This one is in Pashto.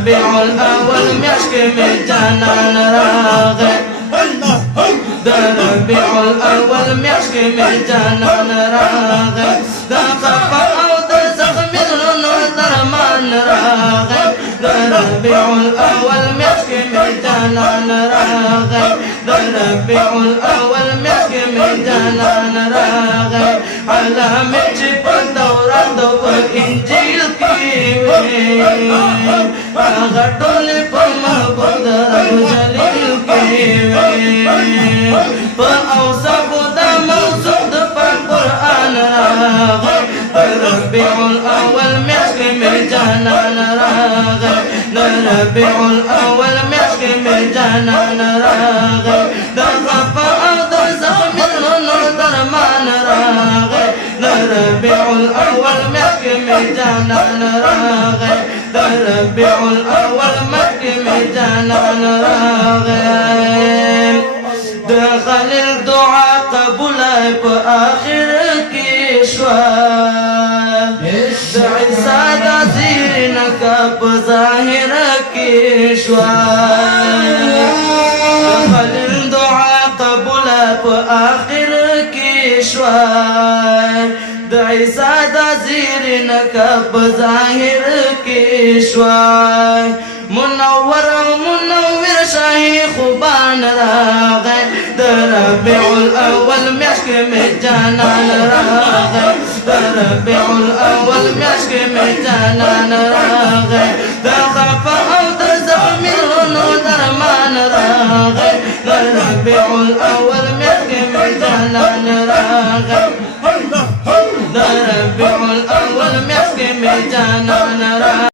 ربيع الأول مشك من جنان راغي ده ربيع الأول مشك من جنان راغي ده خفا أو ده زخم درمان راغي ده ربيع الأول مشك من جنان راغي ده ربيع الأول مشك من جنان راغي على مجب التوراة والإنجيل كيوي أغطل فمحبود رب جليل كيوي فأوصف دا موصود فالقرآن راغي ربيع الأول مشك من جنان راغي ربيع الأول مشك من جنان راغي خفا أرض زخم درمان راغي ربيع الأول مشك من جنان راغي ربيع الأول مشك من جنان راغي دخل الدعاء قبل بآخر كشوى دعي سادة زينك بظاهر كشوى دخل الدعاء قبل بآخر كشوى دعي سادة زينك بظاهر كشوى منور شاهي خوبان راغي ربيع الأول مشك من جنان راغي ربيع الأول مشك من جنان راغي خفا أو تزخم درمان راغي ربيع الأول مشك من جنان راغي ربيع الأول مشك من جنان راغي